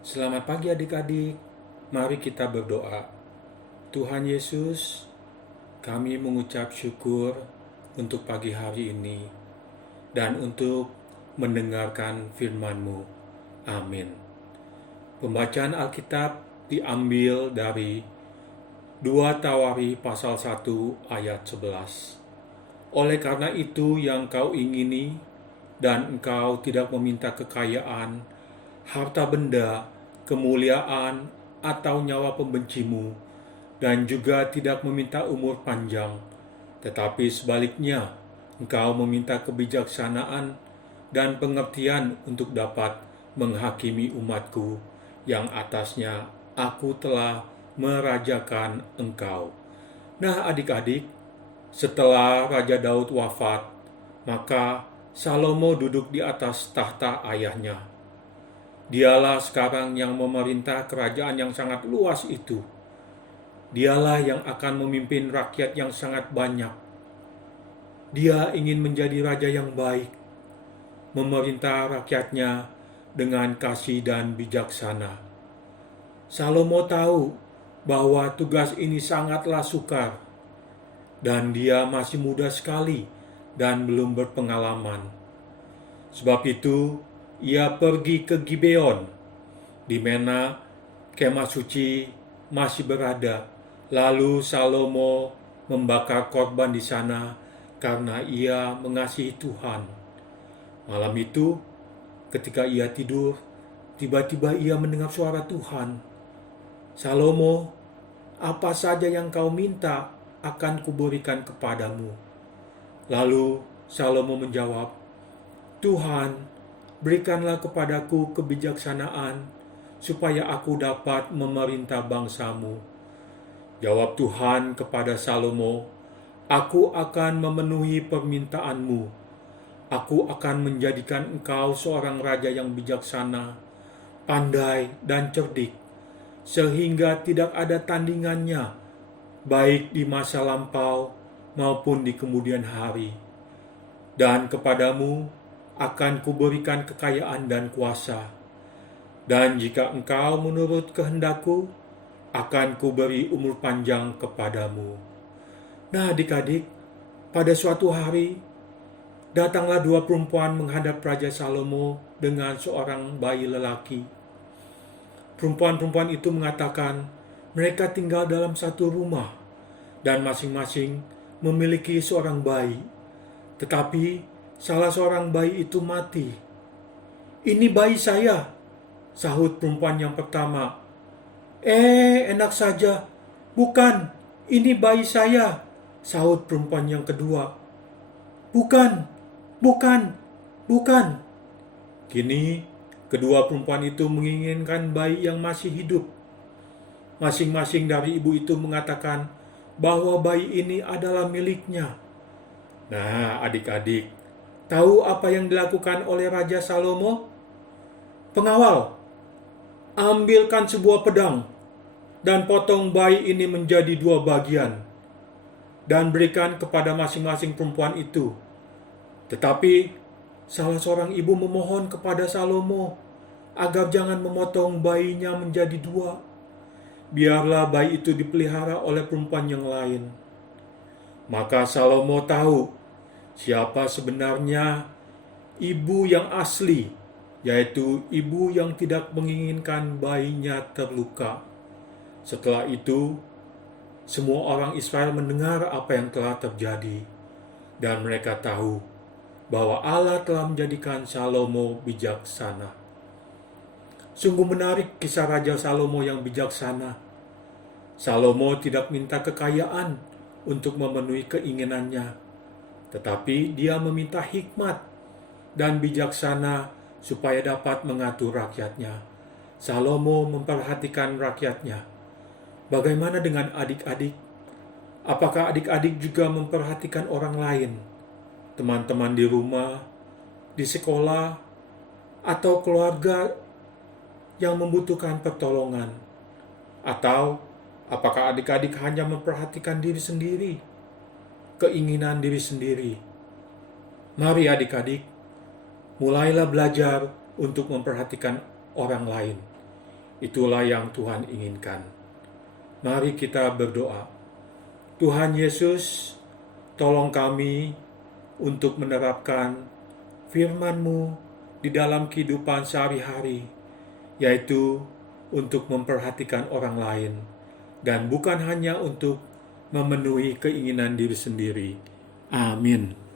Selamat pagi adik-adik, mari kita berdoa. Tuhan Yesus, kami mengucap syukur untuk pagi hari ini dan untuk mendengarkan firman-Mu. Amin. Pembacaan Alkitab diambil dari 2 Tawari pasal 1 ayat 11. Oleh karena itu yang kau ingini dan engkau tidak meminta kekayaan, harta benda, kemuliaan, atau nyawa pembencimu, dan juga tidak meminta umur panjang, tetapi sebaliknya, engkau meminta kebijaksanaan dan pengertian untuk dapat menghakimi umatku yang atasnya aku telah merajakan engkau. Nah adik-adik, setelah Raja Daud wafat, maka Salomo duduk di atas tahta ayahnya. Dialah sekarang yang memerintah kerajaan yang sangat luas itu. Dialah yang akan memimpin rakyat yang sangat banyak. Dia ingin menjadi raja yang baik, memerintah rakyatnya dengan kasih dan bijaksana. Salomo tahu bahwa tugas ini sangatlah sukar, dan dia masih muda sekali dan belum berpengalaman. Sebab itu, ia pergi ke Gibeon, di mana kemah suci masih berada. Lalu Salomo membakar korban di sana karena ia mengasihi Tuhan. Malam itu, ketika ia tidur, tiba-tiba ia mendengar suara Tuhan. Salomo, apa saja yang kau minta akan kuberikan kepadamu. Lalu Salomo menjawab, Tuhan, berikanlah kepadaku kebijaksanaan supaya aku dapat memerintah bangsamu. Jawab Tuhan kepada Salomo, aku akan memenuhi permintaanmu. Aku akan menjadikan engkau seorang raja yang bijaksana, pandai, dan cerdik, sehingga tidak ada tandingannya, baik di masa lampau maupun di kemudian hari. Dan kepadamu akan kuberikan kekayaan dan kuasa. Dan jika engkau menurut kehendakku, akan kuberi umur panjang kepadamu. Nah adik-adik, pada suatu hari, datanglah 2 perempuan menghadap Raja Salomo dengan seorang bayi lelaki. Perempuan-perempuan itu mengatakan, mereka tinggal dalam satu rumah, dan masing-masing memiliki seorang bayi. Tetapi salah seorang bayi itu mati. Ini bayi saya, sahut perempuan yang pertama. Enak saja. Bukan, ini bayi saya, sahut perempuan yang kedua. Bukan, bukan, bukan. Kini, kedua perempuan itu menginginkan bayi yang masih hidup. Masing-masing dari ibu itu mengatakan bahwa bayi ini adalah miliknya. Nah, adik-adik, tahu apa yang dilakukan oleh Raja Salomo? Pengawal, ambilkan sebuah pedang dan potong bayi ini menjadi 2 bagian dan berikan kepada masing-masing perempuan itu. Tetapi salah seorang ibu memohon kepada Salomo agar jangan memotong bayinya menjadi 2. Biarlah bayi itu dipelihara oleh perempuan yang lain. Maka Salomo tahu siapa sebenarnya ibu yang asli, yaitu ibu yang tidak menginginkan bayinya terluka. Setelah itu, semua orang Israel mendengar apa yang telah terjadi, dan mereka tahu bahwa Allah telah menjadikan Salomo bijaksana. Sungguh menarik kisah Raja Salomo yang bijaksana. Salomo tidak minta kekayaan untuk memenuhi keinginannya, tetapi dia meminta hikmat dan bijaksana supaya dapat mengatur rakyatnya. Salomo memperhatikan rakyatnya. Bagaimana dengan adik-adik? Apakah adik-adik juga memperhatikan orang lain? Teman-teman di rumah, di sekolah, atau keluarga yang membutuhkan pertolongan? Atau apakah adik-adik hanya memperhatikan diri sendiri, keinginan diri sendiri? Mari adik-adik, mulailah belajar untuk memperhatikan orang lain. Itulah yang Tuhan inginkan. Mari kita berdoa. Tuhan Yesus, tolong kami untuk menerapkan firman-Mu di dalam kehidupan sehari-hari, yaitu untuk memperhatikan orang lain, dan bukan hanya untuk memenuhi keinginan diri sendiri. Amin.